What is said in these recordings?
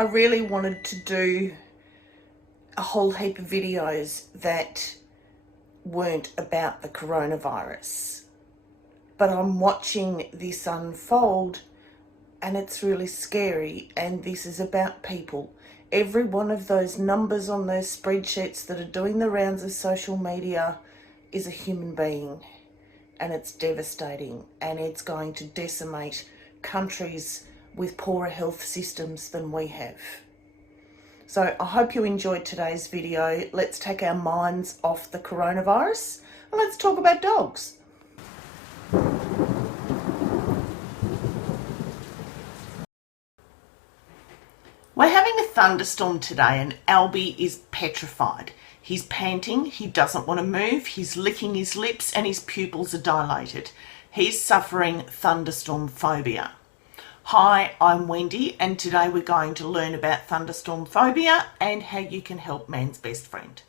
I really wanted to do a whole heap of videos that weren't about the coronavirus, but I'm watching this unfold and it's really scary, and this is about people. Every one of those numbers on those spreadsheets that are doing the rounds of social media is a human being, and it's devastating, and it's going to decimate countries with poorer health systems than we have. So I hope you enjoyed today's video. Let's take our minds off the coronavirus and let's talk about dogs. We're having a thunderstorm today and Albie is petrified. He's panting, he doesn't want to move, he's licking his lips and his pupils are dilated. He's suffering thunderstorm phobia. Hi, I'm Wendy and today we're going to learn about thunderstorm phobia and how you can help man's best friend.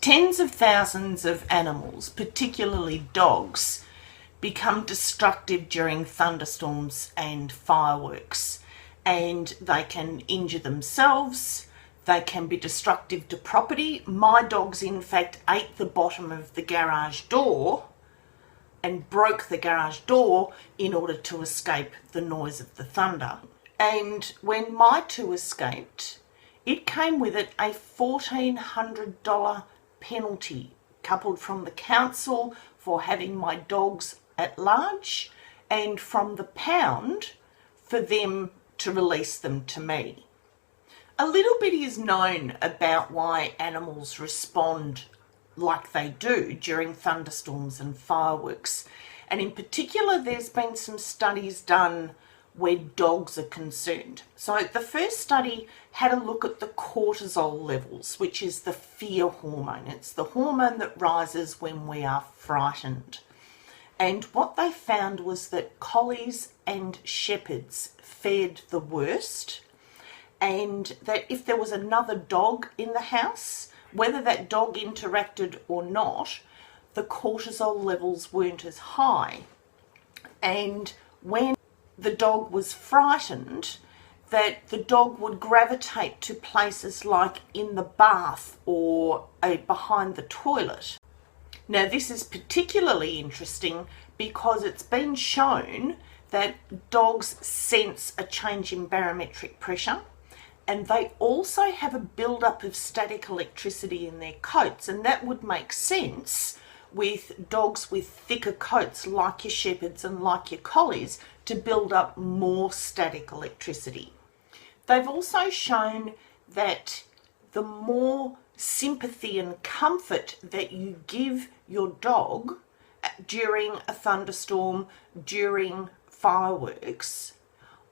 Tens of thousands of animals, particularly dogs, become destructive during thunderstorms and fireworks, and they can injure themselves, they can be destructive to property. My dogs in fact ate the bottom of the garage door and broke the garage door in order to escape the noise of the thunder. And when my two escaped, it came with it a $1,400 penalty coupled from the council for having my dogs at large and from the pound for them to release them to me. A little bit is known about why animals respond like they do during thunderstorms and fireworks, and in particular there's been some studies done where dogs are concerned. So the first study had a look at the cortisol levels, which is the fear hormone. It's the hormone that rises when we are frightened. And what they found was that collies and shepherds fared the worst, and that if there was another dog in the house, whether that dog interacted or not, the cortisol levels weren't as high. And when the dog was frightened, that the dog would gravitate to places like in the bath or behind the toilet. Now this is particularly interesting because it's been shown that dogs sense a change in barometric pressure, and they also have a build-up of static electricity in their coats, and that would make sense with dogs with thicker coats like your shepherds and like your collies to build up more static electricity. They've also shown that the more sympathy and comfort that you give your dog during a thunderstorm, during fireworks,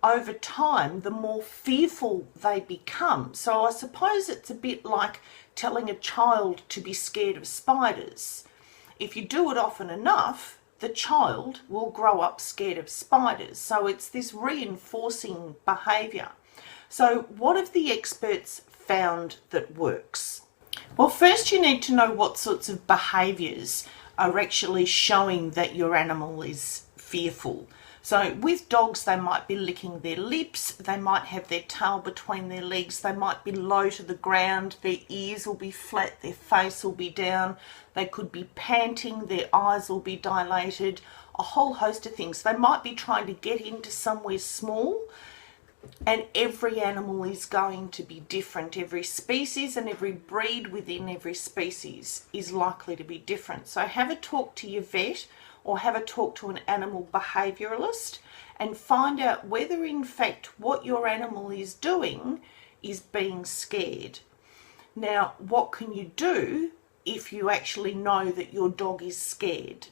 over time the more fearful they become. So I suppose it's a bit like telling a child to be scared of spiders. If you do it often enough, the child will grow up scared of spiders. So it's this reinforcing behaviour. So what have the experts found that works? Well, first you need to know what sorts of behaviours are actually showing that your animal is fearful. So with dogs, they might be licking their lips, they might have their tail between their legs, they might be low to the ground, their ears will be flat, their face will be down, they could be panting, their eyes will be dilated, a whole host of things. They might be trying to get into somewhere small, and every animal is going to be different. Every species and every breed within every species is likely to be different. So have a talk to your vet or have a talk to an animal behaviouralist and find out whether in fact what your animal is doing is being scared. Now, what can you do if you actually know that your dog is scared?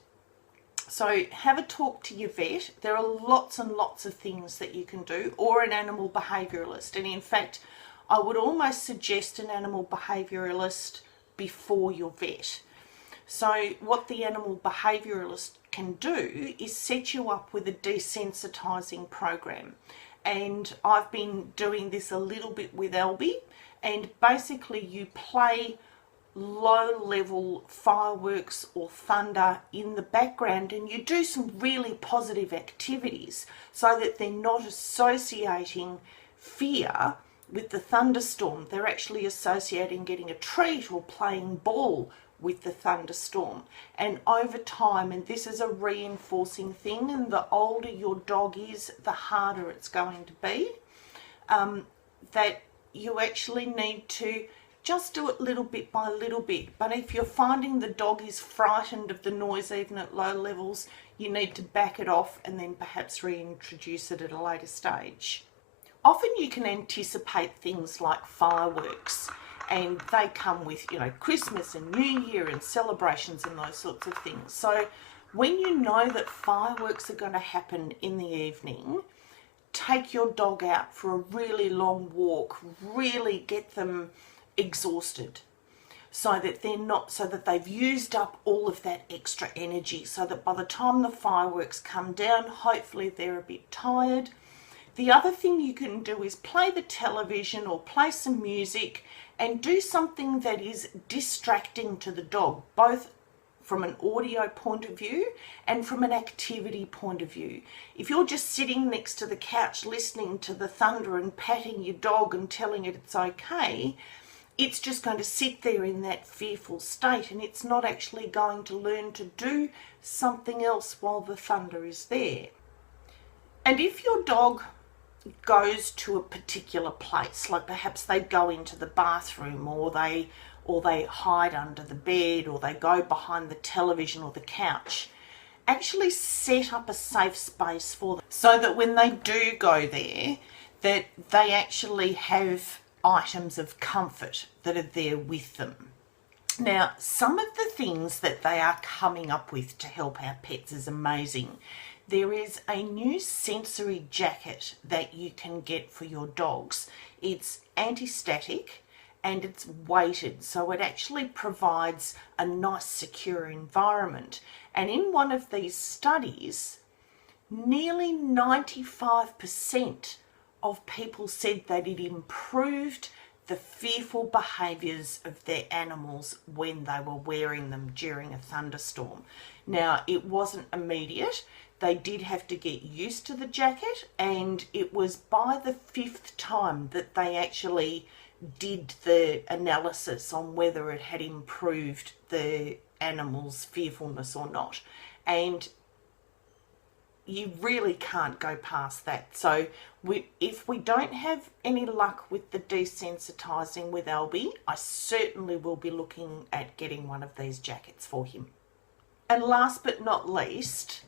So have a talk to your vet. There are lots and lots of things that you can do, or an animal behaviouralist. And in fact, I would almost suggest an animal behaviouralist before your vet. So what the animal behaviouralist can do is set you up with a desensitising program. and I've been doing this a little bit with Albie, and basically you play low level fireworks or thunder in the background, and you do some really positive activities so that they're not associating fear with the thunderstorm. They're actually associating getting a treat or playing ball with the thunderstorm. And over time, and this is a reinforcing thing, and the older your dog is, the harder it's going to be, that you actually need to just do it little bit by little bit. But if you're finding the dog is frightened of the noise even at low levels, you need to back it off and then perhaps reintroduce it at a later stage. Often you can anticipate things like fireworks, and they come with, you know, Christmas and New Year and celebrations and those sorts of things. So when you know that fireworks are going to happen in the evening, take your dog out for a really long walk, really get them exhausted so that they've used up all of that extra energy, so that by the time the fireworks come down, hopefully they're a bit tired. The other thing you can do is play the television or play some music and do something that is distracting to the dog, both from an audio point of view and from an activity point of view. If you're just sitting next to the couch listening to the thunder and patting your dog and telling it it's okay, it's just going to sit there in that fearful state, and it's not actually going to learn to do something else while the thunder is there. And if your dog goes to a particular place, like perhaps they go into the bathroom, or they hide under the bed, or they go behind the television or the couch, actually set up a safe space for them so that when they do go there, that they actually have items of comfort that are there with them. Now, some of the things that they are coming up with to help our pets is amazing. There is a new sensory jacket that you can get for your dogs. It's anti-static and it's weighted, so it actually provides a nice secure environment. And in one of these studies, nearly 95% of people said that it improved the fearful behaviours of their animals when they were wearing them during a thunderstorm. Now, it wasn't immediate. They did have to get used to the jacket, and it was by the 5th time that they actually did the analysis on whether it had improved the animal's fearfulness or not. And you really can't go past that. So if we don't have any luck with the desensitizing with Albie, I certainly will be looking at getting one of these jackets for him. And last but not least,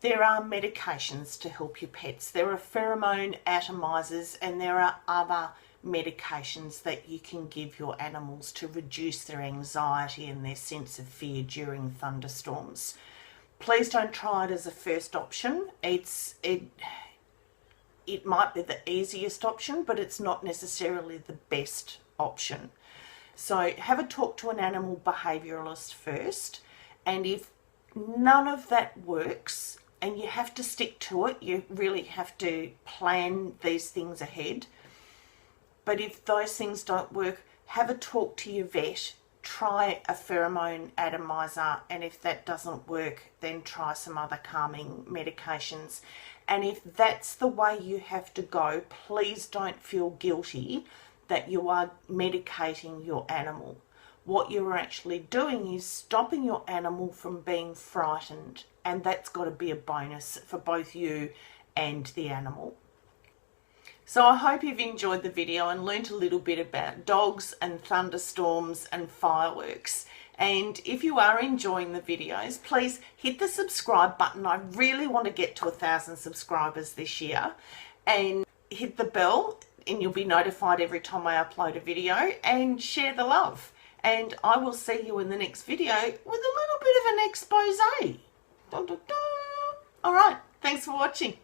there are medications to help your pets. There are pheromone atomizers, and there are other medications that you can give your animals to reduce their anxiety and their sense of fear during thunderstorms. Please don't try it as a first option. It might be the easiest option, but it's not necessarily the best option. So have a talk to an animal behaviouralist first, and if none of that works, and you have to stick to it, you really have to plan these things ahead. But if those things don't work, have a talk to your vet. Try a pheromone atomizer, and if that doesn't work, then try some other calming medications. And if that's the way you have to go, please don't feel guilty that you are medicating your animal. What you're actually doing is stopping your animal from being frightened, and that's got to be a bonus for both you and the animal. So I hope you've enjoyed the video and learnt a little bit about dogs and thunderstorms and fireworks. And if you are enjoying the videos, please hit the subscribe button. I really want to get to 1,000 subscribers this year. And hit the bell and you'll be notified every time I upload a video, and share the love. And I will see you in the next video with a little bit of an expose. Dun, dun, dun. All right, thanks for watching.